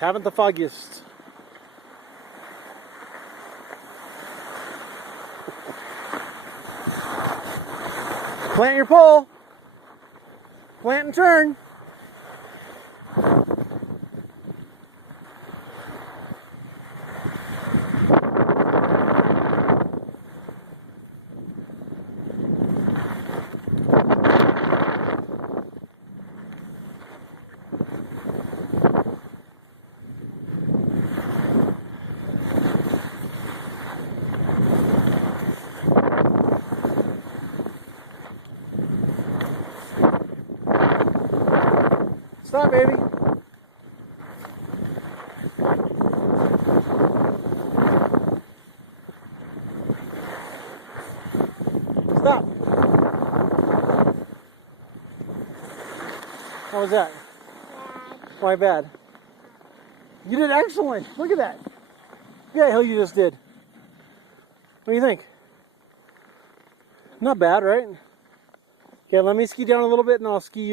Haven't the foggiest. Plant your pole. Plant and turn. Stop, baby. Stop. How was that? Bad. Why bad? You did excellent. Look at that. Look at that hill you just did. What do you think? Not bad, right? Okay, let me ski down a little bit and I'll ski you.